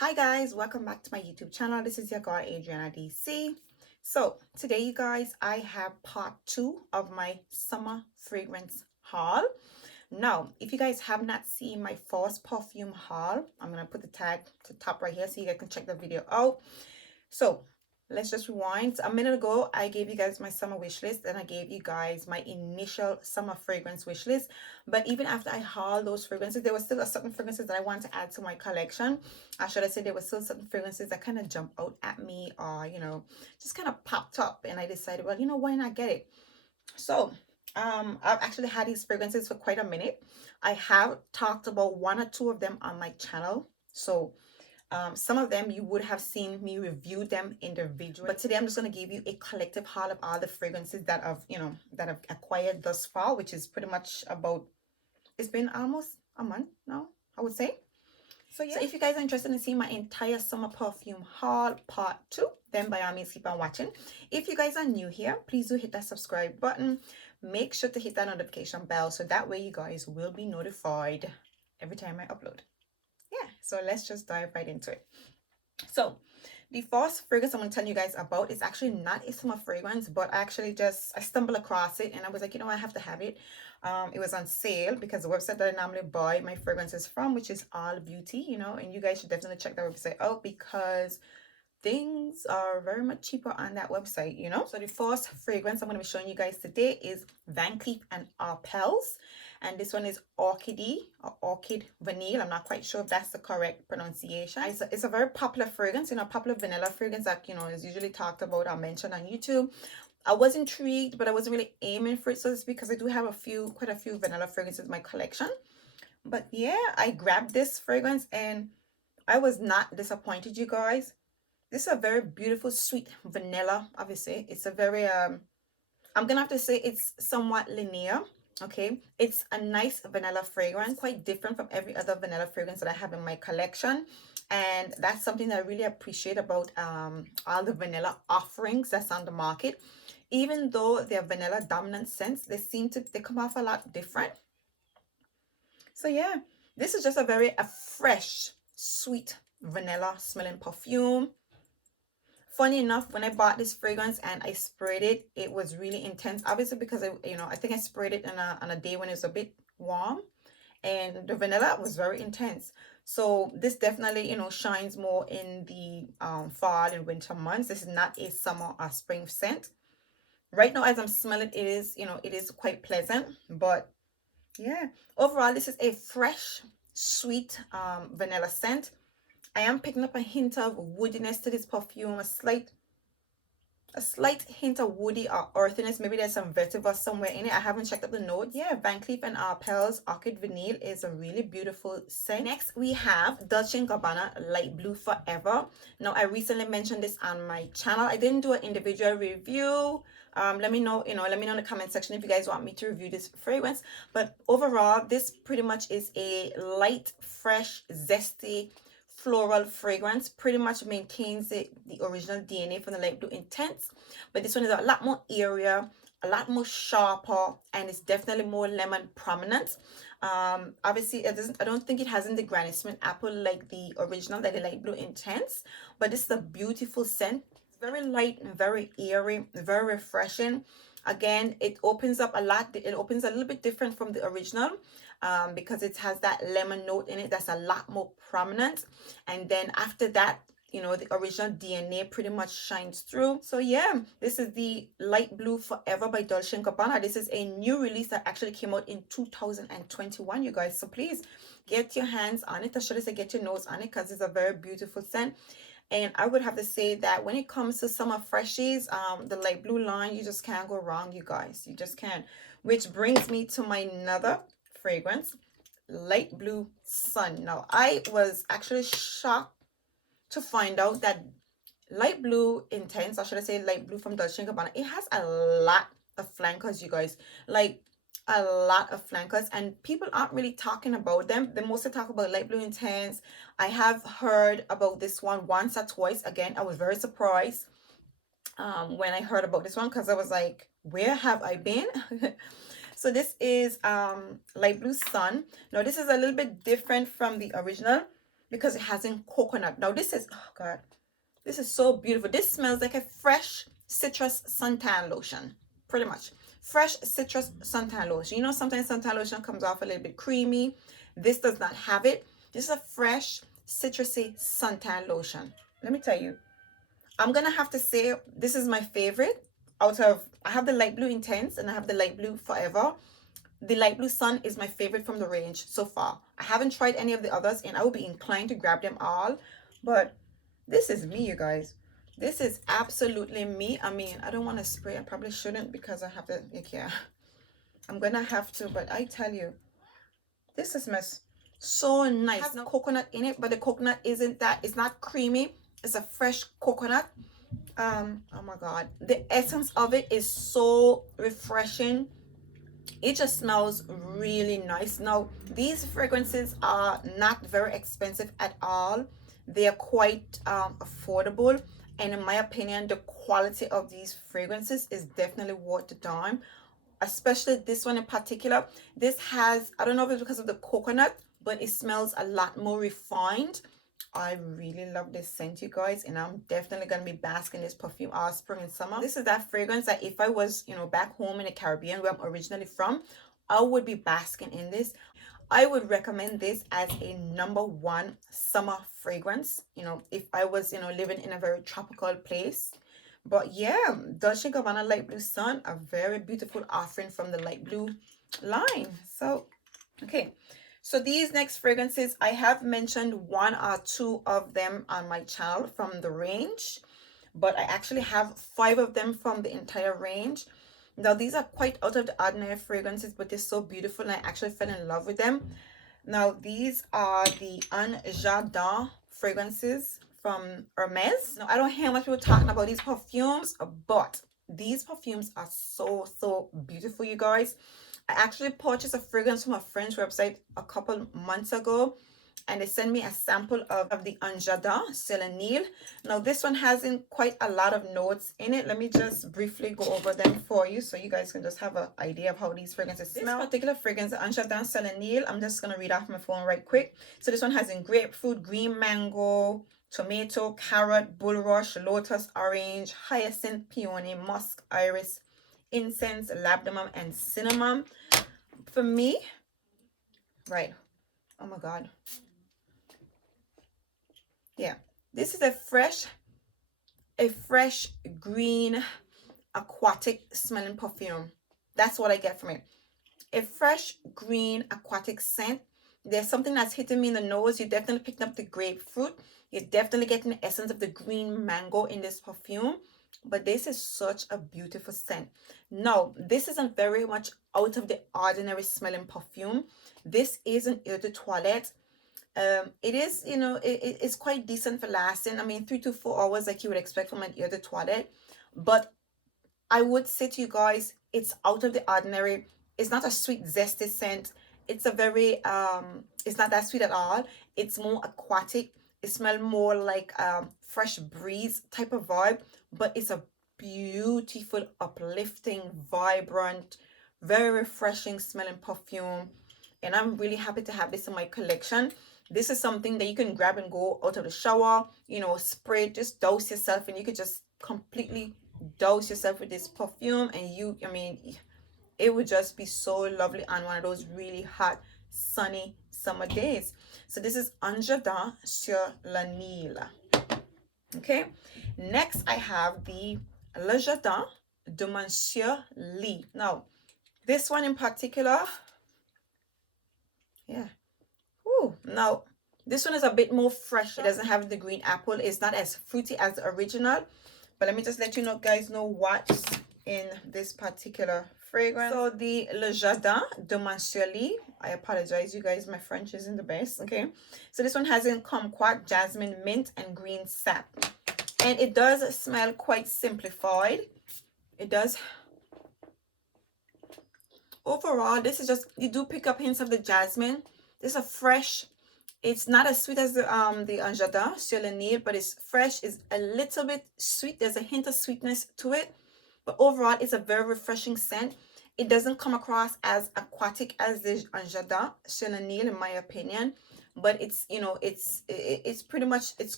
Hi guys, welcome back to my YouTube channel. This is your girl Adriana DC. So today you guys, I have part 2 of my summer fragrance haul. Now, if you guys have not seen my first perfume haul, I'm gonna put the tag to the top right here so you guys can check the video out. So let's just rewind. A minute ago, I gave you guys my summer wish list and I gave you guys my initial summer fragrance wish list. But even after I hauled those fragrances, there were still certain fragrances that I wanted to add to my collection. I should have said there were still certain fragrances that kind of jumped out at me or, just kind of popped up. And I decided, well, why not get it? So I've actually had these fragrances for quite a minute. I have talked about 1 or 2 of them on my channel. So some of them you would have seen me review them individually, but today I'm just going to give you a collective haul of all the fragrances that I've acquired thus far, which is pretty much about, it's been almost a month now, I would say. So yeah, so if you guys are interested in seeing my entire summer perfume haul part 2, then by all means keep on watching. If you guys are new here, please do hit that subscribe button. Make sure to hit that notification bell so that way you guys will be notified every time I upload. Yeah, so let's just dive right into it. So the first fragrance I'm going to tell you guys about is actually not a summer fragrance, but I stumbled across it and I was like, I have to have it. It was on sale because the website that I normally buy my fragrances from, which is All Beauty, and you guys should definitely check that website out because things are very much cheaper on that website, So the first fragrance I'm going to be showing you guys today is Vancleef and Arpels. And this one is Orchidee or Orchid Vanille. I'm not quite sure if that's the correct pronunciation. It's a very popular fragrance, popular vanilla fragrance that, is usually talked about or mentioned on YouTube. I was intrigued, but I wasn't really aiming for it, so it's because I do have quite a few vanilla fragrances in my collection. But yeah, I grabbed this fragrance and I was not disappointed, you guys. This is a very beautiful, sweet vanilla. Obviously, it's a very, I'm going to have to say it's somewhat linear. Okay, it's a nice vanilla fragrance, quite different from every other vanilla fragrance that I have in my collection. And that's something that I really appreciate about all the vanilla offerings that's on the market. Even though they're vanilla dominant scents, they come off a lot different. So yeah, this is just a fresh, sweet vanilla smelling perfume. Funny enough, when I bought this fragrance and I sprayed it, it was really intense. Obviously, because I think I sprayed it on a day when it was a bit warm, and the vanilla was very intense. So this definitely, shines more in the fall and winter months. This is not a summer or spring scent. Right now, as I'm smelling it, it is quite pleasant. But yeah, overall, this is a fresh, sweet vanilla scent. I am picking up a hint of woodiness to this perfume, a slight hint of woody or earthiness. Maybe there's some vetiver somewhere in it. I haven't checked up the notes. Yeah, Vancleef and Arpels Orchid Vanille is a really beautiful scent. Next, we have Dolce Gabbana Light Blue Forever. Now, I recently mentioned this on my channel. I didn't do an individual review. Let me know in the comment section if you guys want me to review this fragrance. But overall, this pretty much is a light, fresh, zesty, floral fragrance. Pretty much maintains the original DNA from the light blue intense, but this one is a lot more airier, a lot more sharper, and it's definitely more lemon prominent. Obviously I don't think it has in the Granny Smith apple like the original, like the light blue intense, but this is a beautiful scent. It's very light and very airy, very refreshing. Again, it opens up a lot. It opens a little bit different from the original because it has that lemon note in it that's a lot more prominent. And then after that, the original DNA pretty much shines through. So yeah, this is the Light Blue Forever by Dolce Gabbana. This is a new release that actually came out in 2021, you guys. So please get your hands on it. Or should I say get your nose on it, because it's a very beautiful scent. And I would have to say that when it comes to summer freshies, the light blue line, you just can't go wrong, you guys. You just can't. Which brings me to my another fragrance, Light Blue Sun. Now, I was actually shocked to find out that Light Blue Intense, or should I say Light Blue from Dolce & Gabbana, it has a lot of flankers, you guys. Like, a lot of flankers, and people aren't really talking about them. They mostly talk about Light Blue Intense. I have heard about this one once or twice. Again, I was very surprised when I heard about this one, because I was like, where have I been? So this is Light Blue Sun. Now this is a little bit different from the original. because it has in coconut. Now this is, oh God, this is so beautiful. This smells like a fresh citrus suntan lotion, pretty much. Fresh citrus suntan lotion. You know, sometimes suntan lotion comes off a little bit creamy. This does not have it. This is a fresh citrusy suntan lotion. Let me tell you, I'm gonna have to say this is my favorite out of, I have the light blue intense and I have the light blue forever. The light blue sun is my favorite from the range so far. I haven't tried any of the others and I would be inclined to grab them all, but this is me, you guys. This is absolutely me. I mean, I don't want to spray. I probably shouldn't because I have to, yeah, I'm gonna have to, but I tell you, this is so nice. It has no coconut in it, but the coconut isn't that, it's not creamy. It's a fresh coconut. Oh my God, the essence of it is so refreshing. It just smells really nice. Now these fragrances are not very expensive at all. They are quite affordable, and in my opinion the quality of these fragrances is definitely worth the time, especially this one in particular. This has, I don't know if it's because of the coconut, but it smells a lot more refined. I really love this scent, you guys, and I'm definitely going to be basking this perfume all spring and summer. This is that fragrance that if I was, you know, back home in the Caribbean where I'm originally from, I would be basking in this. I would recommend this as a #1 summer fragrance, you know, if I was, you know, living in a very tropical place. But yeah, Dolce Gabbana Light Blue Sun, a very beautiful offering from the light blue line. So, okay. So these next fragrances, I have mentioned 1 or 2 of them on my channel from the range, but I actually have 5 of them from the entire range. Now these are quite out of the ordinary fragrances, but they're so beautiful and I actually fell in love with them. Now these are the Un Jardin fragrances from Hermes. Now I don't hear much people talking about these perfumes, but these perfumes are so beautiful, you guys. I actually purchased a fragrance from a French website a couple months ago, and they sent me a sample of the Un Jardin Celanil. Now this one hasn't quite a lot of notes in it. Let me just briefly go over them for you so you guys can just have an idea of how these fragrances smell. This particular fragrance, the Un Jardin Celanil, I'm just going to read off my phone right quick. So this one has in grapefruit, green mango, tomato, carrot, bulrush, lotus, orange, hyacinth, peony, musk, iris, incense, labdanum, and cinnamon. For me, right, oh my God, yeah, this is a fresh green aquatic smelling perfume. That's what I get from it. A fresh green aquatic scent. There's something that's hitting me in the nose. You're definitely picking up the grapefruit. You're definitely getting the essence of the green mango in this perfume. But this is such a beautiful scent. No, this isn't very much out of the ordinary smelling perfume. This is an eau de toilette. It is, you know, it's quite decent for lasting. I mean, 3 to 4 hours like you would expect from an eau de toilette. But I would say to you guys, it's out of the ordinary. It's not a sweet, zesty scent. It's a very, it's not that sweet at all. It's more aquatic. It smells more like fresh breeze type of vibe, but it's a beautiful, uplifting, vibrant, very refreshing smelling perfume. And I'm really happy to have this in my collection. This is something that you can grab and go out of the shower, you know, spray, just douse yourself, and you could just completely douse yourself with this perfume, and you, I mean, it would just be so lovely on one of those really hot, sunny summer days. So this is Un Jardin Celanil. Okay, next I have the Le Jardin de Monsieur Li. Now, this one in particular, yeah. Ooh, now this one is a bit more fresh. It doesn't have the green apple. It's not as fruity as the original. But let me just let you know, guys, know what's in this particular fragrance. So the Le Jardin de Monsieur Li. I apologize, you guys, my French isn't the best. Okay, so this one has in kumquat, jasmine, mint, and green sap, and it does smell quite simplified. It does. Overall, this is just, you do pick up hints of the jasmine. This is a fresh. It's not as sweet as the Un Jardin Celanil, but it's fresh. It's a little bit sweet. There's a hint of sweetness to it, but overall, it's a very refreshing scent. It doesn't come across as aquatic as the Un Jardin Celanil, in my opinion, but it's, you know, it's pretty much, it's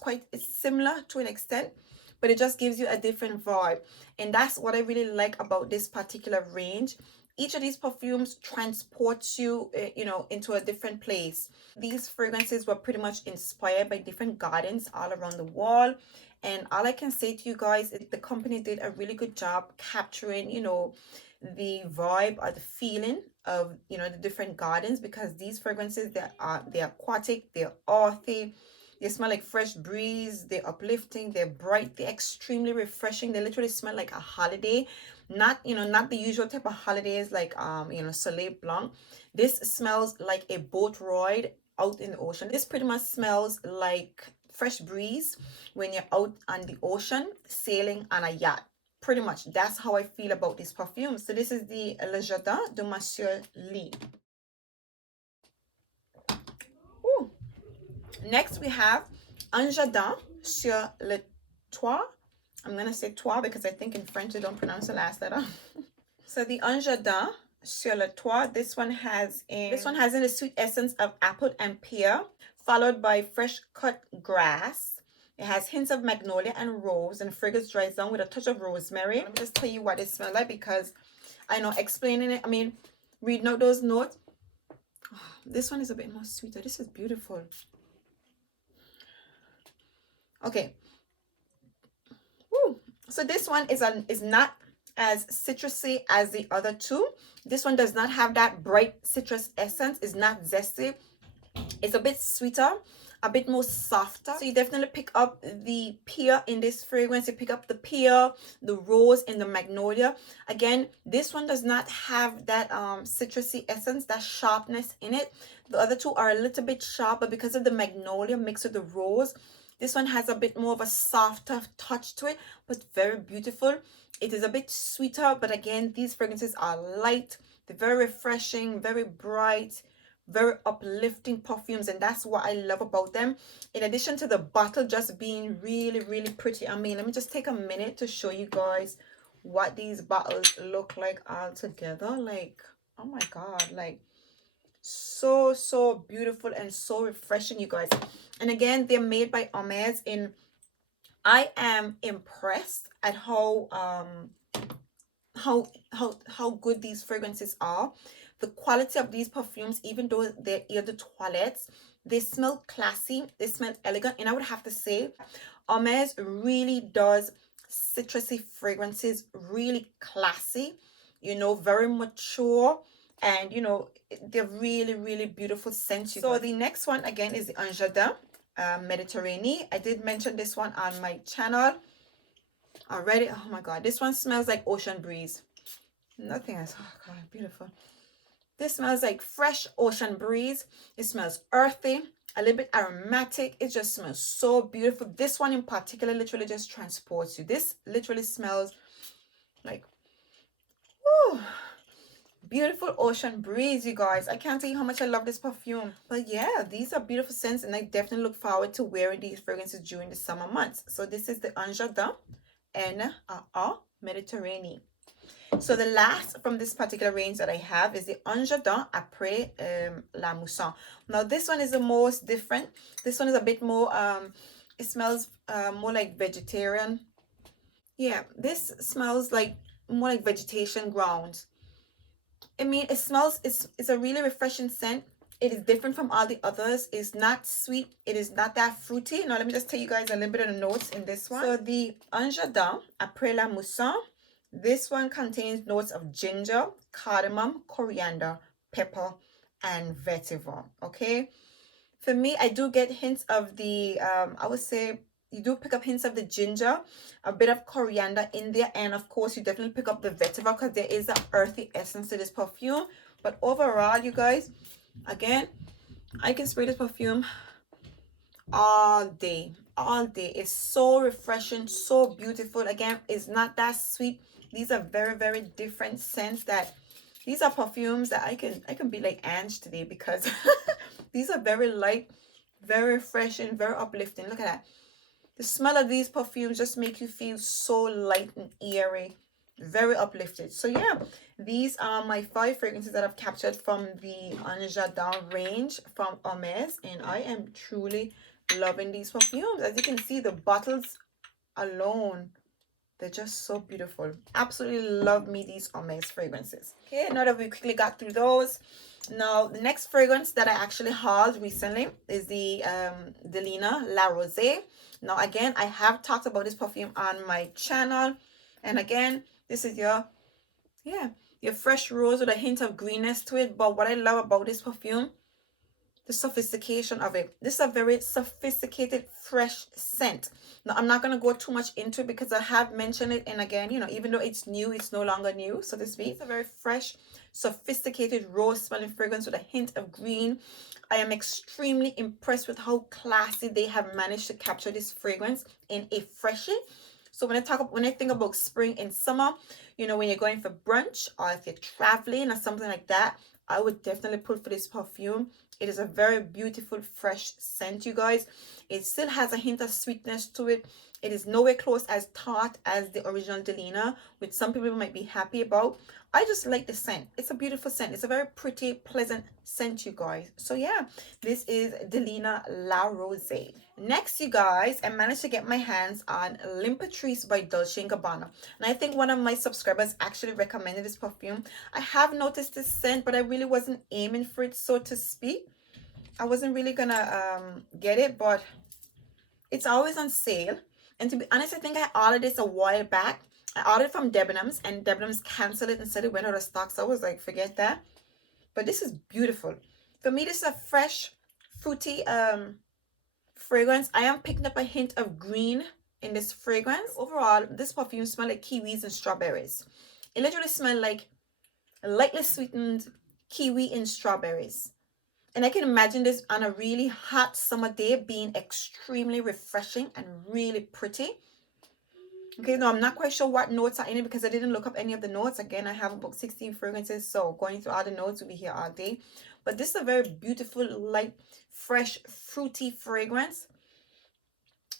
similar to an extent, but it just gives you a different vibe. And that's what I really like about this particular range. Each of these perfumes transports you, you know, into a different place. These fragrances were pretty much inspired by different gardens all around the world. And all I can say to you guys is the company did a really good job capturing, you know, the vibe or the feeling of, you know, the different gardens, because these fragrances, they're aquatic, they're earthy, they smell like fresh breeze, they're uplifting, they're bright, they're extremely refreshing. They literally smell like a holiday. Not, you know, not the usual type of holidays like you know, Soleil Blanc. This smells like a boat ride out in the ocean. This pretty much smells like fresh breeze when you're out on the ocean sailing on a yacht. Pretty much that's how I feel about this perfume. So this is the Leja De Monsieur Li. Ooh. Next we have Un Jardin sur le Toit. I'm gonna say Toit because I think in French they don't pronounce the last letter. So the Un Jardin sur le Toit, this one has in the sweet essence of apple and pear, followed by fresh cut grass. It has hints of magnolia and rose, and fragrance dries down with a touch of rosemary. Let me just tell you what it smells like, because I know explaining it, I mean, reading out those notes. Oh, this one is a bit more sweeter. This is beautiful. Okay. Woo. So this one is not as citrusy as the other two. This one does not have that bright citrus essence. It's not zesty. It's a bit sweeter, a bit more softer. So you definitely pick up the pear in this fragrance. You pick up the pear, the rose, and the magnolia. Again, this one does not have that citrusy essence, that sharpness in it. The other two are a little bit sharp, but because of the magnolia mixed with the rose, this one has a bit more of a softer touch to it, but very beautiful. It is a bit sweeter, but again, these fragrances are light. They're very refreshing, very bright, very uplifting perfumes, and that's what I love about them. In addition to the bottle just being really, really pretty. I mean, let me just take a minute to show you guys what these bottles look like all together. Like, oh my God, like so beautiful and so refreshing, you guys. And again, they're made by Hermes, and I am impressed at how good these fragrances are. The quality of these perfumes, even though they're eau de toilettes, they smell classy, they smell elegant. And I would have to say Hermes really does citrusy fragrances really classy, you know, very mature, and you know, they're really beautiful scents. So the next one again is the Un Jardin Mediterranee. I did mention this one on my channel already. Oh my God, this one smells like ocean breeze. Nothing else. Oh God, beautiful. This smells like fresh ocean breeze. It smells earthy, a little bit aromatic. It just smells so beautiful. This one in particular literally just transports you. This literally smells like, whew, beautiful ocean breeze, you guys. I can't tell you how much I love this perfume. But yeah, these are beautiful scents, and I definitely look forward to wearing these fragrances during the summer months. So this is the Un Jardin and Mediterranee. So the last from this particular range that I have is the Un Jardin Apres la Mousson. Now this one is the most different. This one is a bit more it smells more like vegetarian. Yeah, this smells like more like vegetation grounds. I mean, it smells, it's a really refreshing scent. It is different from all the others. It's not sweet. It is not that fruity. Now let me just tell you guys a little bit of the notes in this one. So the Un Jardin Apres la Mousson, this one contains notes of ginger, cardamom, coriander, pepper, and vetiver. Okay, for me, I do get hints of the I would say you do pick up hints of the ginger, a bit of coriander in there, and of course you definitely pick up the vetiver because there is an earthy essence to this perfume. But overall, you guys, again, I can spray this perfume all day. It's so refreshing, so beautiful. Again, it's not that sweet. These are very different scents. That these are perfumes that I can be like Ange today, because these are very light, very refreshing, very uplifting. Look at that. The smell of these perfumes just make you feel so light and airy. very uplifted. So yeah, these are my 5 fragrances that I've captured from the Un Jardin range from Hermes, and I am truly loving these perfumes. As you can see, the bottles alone, they're just so beautiful. Absolutely love me these Hermes fragrances. Okay, now that we quickly got through those, now the next fragrance that I actually hauled recently is the Delina La Rosee. Now again, I have talked about this perfume on my channel, and again, this is your fresh rose with a hint of greenness to it. But what I love about this perfume, the sophistication of it. This is a very sophisticated, fresh scent. Now, I'm not going to go too much into it because I have mentioned it. And again, you know, even though it's new, it's no longer new, so to speak. It's a very fresh, sophisticated, rose-smelling fragrance with a hint of green. I am extremely impressed with how classy they have managed to capture this fragrance in a freshie. So when I think about spring and summer, you know, when you're going for brunch or if you're traveling or something like that, I would definitely put for this perfume. It is a very beautiful, fresh scent, you guys. It still has a hint of sweetness to it. It is nowhere close as tart as the original Delina, which some people might be happy about. I just like the scent. It's a beautiful scent. It's a very pretty, pleasant scent, you guys. So yeah, this is Delina La Rosee. Next, you guys, I managed to get my hands on L'Imperatrice by Dolce Gabbana. And I think one of my subscribers actually recommended this perfume. I have noticed this scent, but I really wasn't aiming for it, so to speak. I wasn't really gonna get it, but it's always on sale. And to be honest, I think I ordered this a while back. I ordered from Debenhams, and Debenhams canceled it and said it went out of stock. So I was like, forget that. But this is beautiful. For me, this is a fresh, fruity fragrance. I am picking up a hint of green in this fragrance. Overall, this perfume smells like kiwis and strawberries. It literally smells like lightly sweetened kiwi and strawberries. And I can imagine this on a really hot summer day being extremely refreshing and really pretty. Okay, now I'm not quite sure what notes are in it because I didn't look up any of the notes. Again, I have about 16 fragrances, so going through all the notes will be here all day. But this is a very beautiful, light, fresh, fruity fragrance.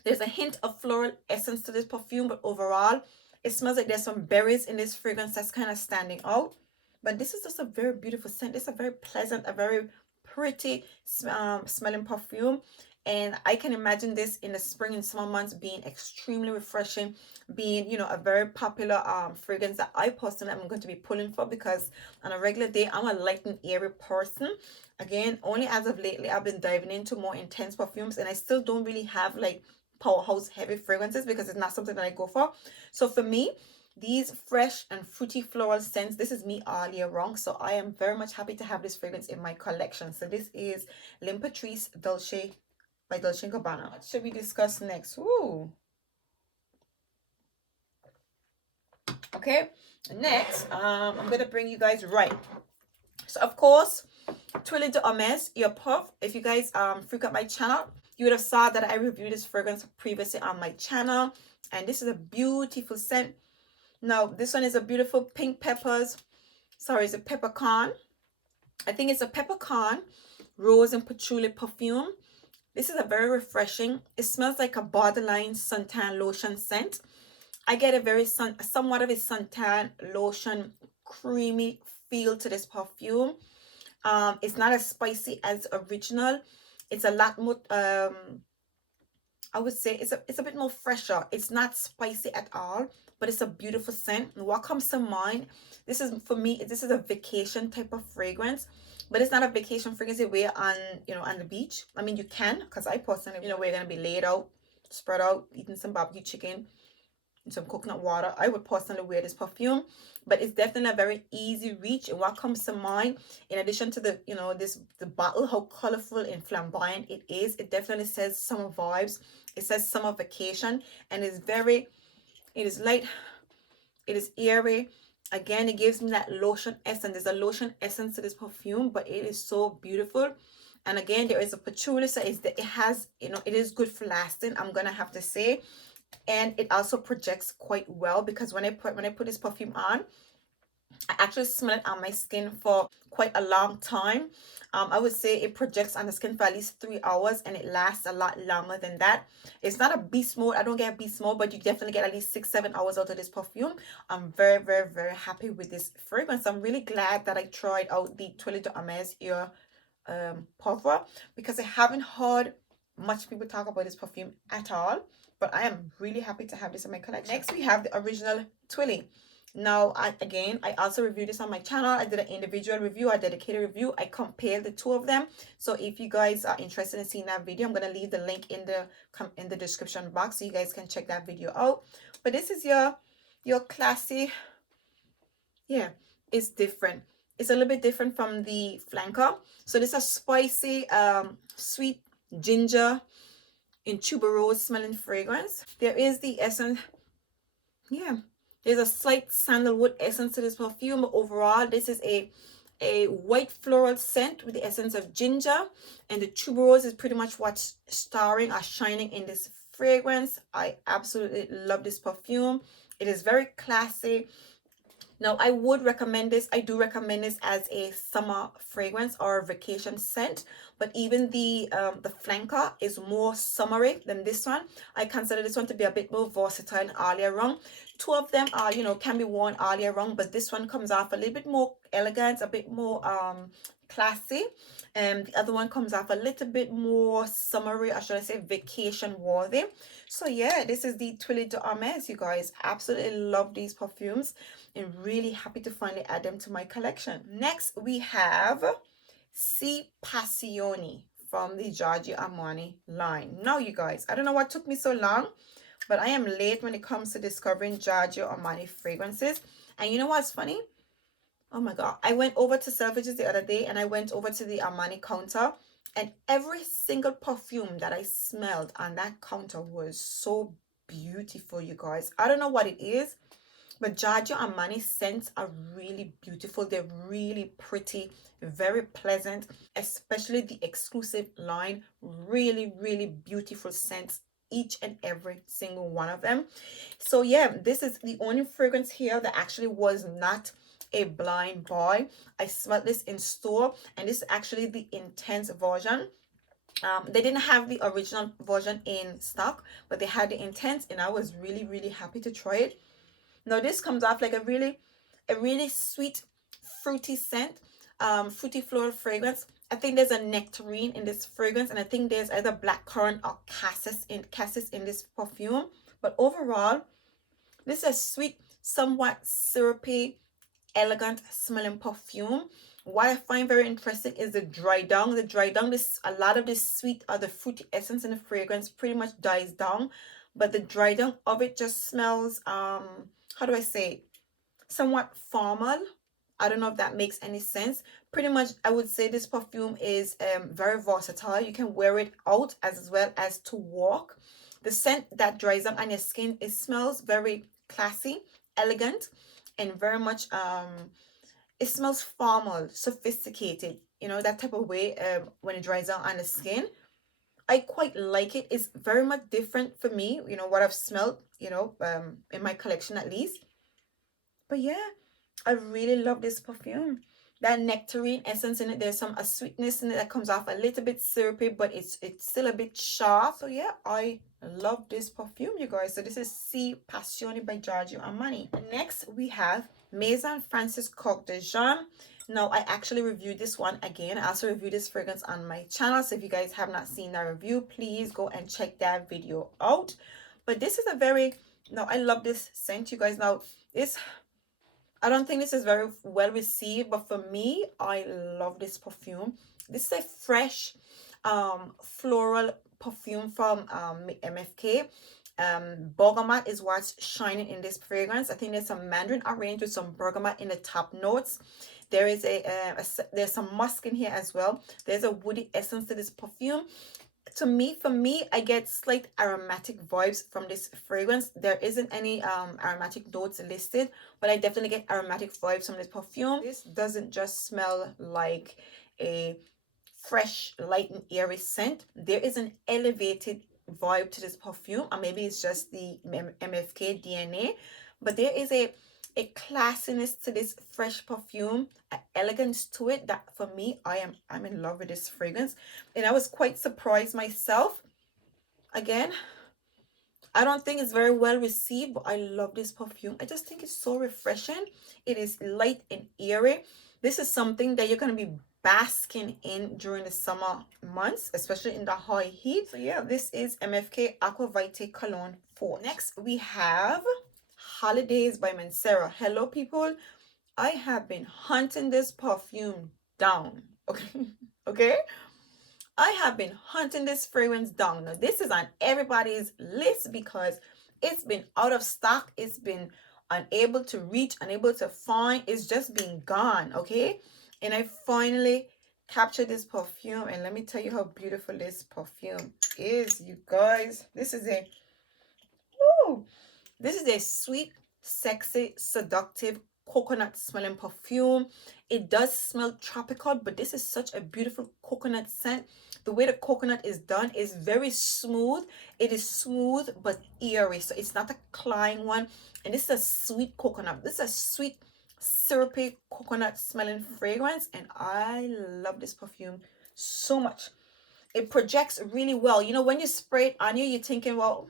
There's a hint of floral essence to this perfume, but overall, it smells like there's some berries in this fragrance that's kind of standing out. But this is just a very beautiful scent. It's a very pleasant, a very pretty smelling perfume. And I can imagine this in the spring and summer months being extremely refreshing, being, you know, a very popular fragrance that I personally am going to be pulling for, because on a regular day, I'm a light and airy person. Again, only as of lately, I've been diving into more intense perfumes, and I still don't really have like powerhouse heavy fragrances because it's not something that I go for. So for me, these fresh and fruity floral scents, this is me all year round. So I am very much happy to have this fragrance in my collection. So this is L'Imperatrice Dolce by Dolce Gabbana. What should we discuss next? Ooh. Okay, next, I'm going to bring you guys right. So, of course, Twilly de Hermes, your puff. If you guys frequent my channel, you would have saw that I reviewed this fragrance previously on my channel. And this is a beautiful scent. Now, this one is a beautiful pink peppers. Sorry, it's a peppercorn. I think it's a peppercorn, rose and patchouli perfume. This is a very refreshing. It smells like a borderline suntan lotion scent. I get a very somewhat of a suntan lotion creamy feel to this perfume. It's not as spicy as original. It's a lot more I would say it's a bit more fresher. It's not spicy at all, but it's a beautiful scent. And what comes to mind, this is, for me, this is a vacation type of fragrance, but it's not a vacation fragrance you wear on, you know, on the beach. I mean, you can, because I personally, you know, we're gonna be laid out, spread out, eating some barbecue chicken and some coconut water. I would personally wear this perfume, but it's definitely a very easy reach. And what comes to mind, in addition to the, you know, the bottle, how colorful and flamboyant it is, it definitely says summer vibes. It says summer vacation, and it's very, it is light, it is airy. Again, it gives me that lotion essence. There's a lotion essence to this perfume, but it is so beautiful. And again, there is a patchouli, so it has, you know, it is good for lasting, I'm gonna have to say. And it also projects quite well, because when I put this perfume on, I actually smell it on my skin for quite a long time. I would say it projects on the skin for at least 3 hours, and it lasts a lot longer than that. It's not a beast mode. I don't get beast mode, but you definitely get at least 6-7 hours out of this perfume. I'm very, very, very happy with this fragrance. I'm really glad that I tried out the Twilly de Hermes Poivre, because I haven't heard much people talk about this perfume at all, but I am really happy to have this in my collection. Next, we have the original Twilly. Now, I also reviewed this on my channel. I did an individual review, a dedicated review. I compared the two of them. So if you guys are interested in seeing that video, I'm going to leave the link in the description box so you guys can check that video out. But this is your classy, yeah, it's different. It's a little bit different from the flanker. So this is a spicy, sweet ginger in tuberose smelling fragrance. There is the essence, yeah, there's a slight sandalwood essence to this perfume, but overall this is a white floral scent with the essence of ginger, and the tuberose is pretty much what's starring or shining in this fragrance. I absolutely love this perfume. It is very classy. Now, I would recommend this. I do recommend this as a summer fragrance or vacation scent. But even the flanker is more summery than this one. I consider this one to be a bit more versatile all year round. Two of them are, can be worn all year round, but this one comes off a little bit more elegant, a bit more classy. And the other one comes off a little bit more summery, or should I say vacation worthy. So yeah, this is the Twilly de Hermes, you guys. Absolutely love these perfumes and really happy to finally add them to my collection. Next, we have Passione from the Giorgio Armani line. Now, you guys, I don't know what took me so long, but I am late when it comes to discovering Giorgio Armani fragrances. And you know what's funny? Oh my God. I went over to Selfridges the other day, and I went over to the Armani counter, and every single perfume that I smelled on that counter was so beautiful, you guys. I don't know what it is, but Giorgio Armani scents are really beautiful. They're really pretty, very pleasant, especially the exclusive line. Really, really beautiful scents, each and every single one of them. So yeah, this is the only fragrance here that actually was not a blind buy. I smelled this in store, and this is actually the intense version. They didn't have the original version in stock, but they had the intense, and I was really, really happy to try it. Now this comes off like a really sweet, fruity scent, fruity floral fragrance. I think there's a nectarine in this fragrance, and I think there's either blackcurrant or cassis in this perfume. But overall, this is a sweet, somewhat syrupy, elegant smelling perfume. What I find very interesting is the dry down. A lot of this sweet or the fruity essence in the fragrance pretty much dies down, but the dry down of it just smells how do I say, somewhat formal. I don't know if that makes any sense. Pretty much, I would say this perfume is very versatile. You can wear it out as well as to walk. The scent that dries down on your skin, it smells very classy, elegant, and very much it smells formal, sophisticated, that type of way when it dries down on the skin. I quite like it. It's very much different for me, what I've smelled, in my collection at least. But yeah, I really love this perfume. That nectarine essence in it, there's a sweetness in it that comes off a little bit syrupy, but it's still a bit sharp. So yeah, I love this perfume, you guys. So this is Passione by Giorgio Armani. Next, we have Maison Francis Coq de Jean. Now, I actually reviewed this one again. I also reviewed this fragrance on my channel. So if you guys have not seen that review, please go and check that video out. But this is I love this scent, you guys. Now, I don't think this is very well received, but for me, I love this perfume. This is a fresh floral perfume from MFK. Bergamot is what's shining in this fragrance. I think there's some mandarin orange with some bergamot in the top notes. There is there's some musk in here as well. There's a woody essence to this perfume. For me, I get slight aromatic vibes from this fragrance. There isn't any aromatic notes listed, but I definitely get aromatic vibes from this perfume. This doesn't just smell like a fresh, light and airy scent. There is an elevated vibe to this perfume, or maybe it's just the MFK DNA, but there is a a classiness to this fresh perfume, an elegance to it that for me, I'm in love with this fragrance. And I was quite surprised myself. Again, I don't think it's very well received, but I love this perfume. I just think it's so refreshing. It is light and airy. This is something that you're going to be basking in during the summer months, especially in the high heat. So yeah, this is MFK Aqua Vitae Cologne Forte. Next, we have Holidays by Mancera. Hello, people. I have been hunting this perfume down. Okay. Okay. I have been hunting this fragrance down. Now, this is on everybody's list because it's been out of stock. It's been unable to reach, unable to find. It's just been gone, okay? And I finally captured this perfume. And let me tell you how beautiful this perfume is, you guys. This is a, woo, this is a sweet, sexy, seductive, coconut smelling perfume. It does smell tropical, but this is such a beautiful coconut scent. The way the coconut is done is very smooth. It is smooth but airy, so it's not a cloying one. And this is a sweet coconut. This is a sweet, syrupy coconut smelling fragrance, and I love this perfume so much. It projects really well. You know, when you spray it on you, you're thinking, well,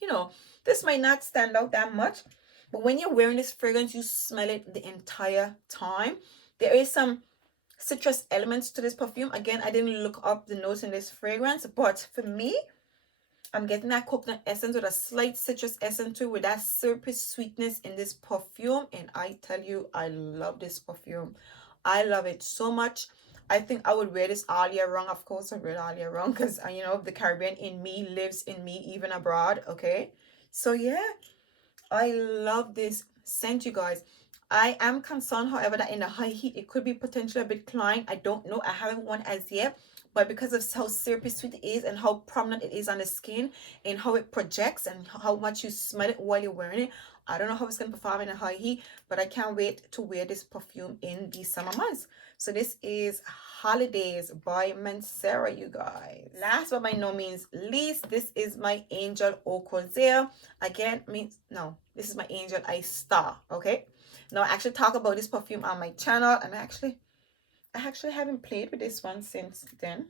you know, this might not stand out that much, but when you're wearing this fragrance, you smell it the entire time. There is some citrus elements to this perfume. Again, I didn't look up the notes in this fragrance, but for me, I'm getting that coconut essence with a slight citrus essence to it, with that syrupy sweetness in this perfume. And I tell you, I love this perfume. I love it so much. I think I would wear this all year round. Of course, I wear it all year round because, you know, the Caribbean in me lives in me even abroad, okay? So, yeah, I love this scent, you guys. I am concerned, however, that in the high heat, it could be potentially a bit cloying. I don't know. I haven't worn as yet. But because of how syrupy sweet it is and how prominent it is on the skin and how it projects and how much you smell it while you're wearing it, I don't know how it's going to perform in a high heat, but I can't wait to wear this perfume in the summer months. So this is Holidays by Mancera, you guys. Last but by no means least, this is my Angel Eau Rosée. Again, means no, this is my Angel Istar, okay? Now, I actually talk about this perfume on my channel, and I actually haven't played with this one since then.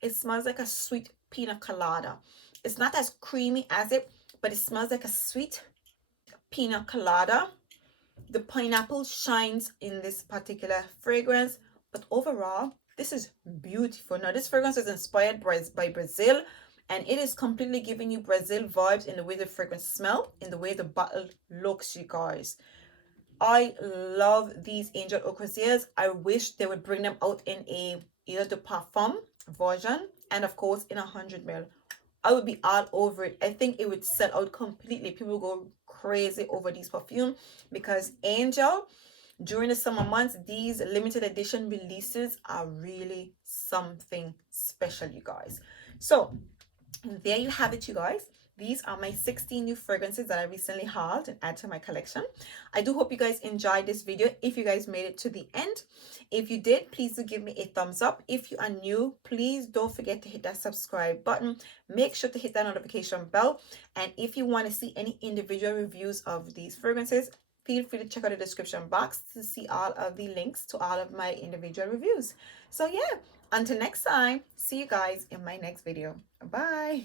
It smells like a sweet pina colada. It's not as creamy as it, but it smells like a sweet pina colada. The pineapple shines in this particular fragrance, but overall, this is beautiful. Now, this fragrance is inspired by Brazil, and it is completely giving you Brazil vibes in the way the fragrance smell, in the way the bottle looks, you guys. I love these Angel Eau Rosées. I wish they would bring them out in a Eau de Parfum version, and of course in 100 ml. I would be all over it. I think it would sell out completely. People go crazy over these perfume because Angel, during the summer months, these limited edition releases are really something special, you guys. So there you have it, you guys. These are my 16 new fragrances that I recently hauled and added to my collection. I do hope you guys enjoyed this video. If you guys made it to the end, if you did, please do give me a thumbs up. If you are new, please don't forget to hit that subscribe button. Make sure to hit that notification bell. And if you want to see any individual reviews of these fragrances, feel free to check out the description box to see all of the links to all of my individual reviews. So yeah, until next time, see you guys in my next video. Bye.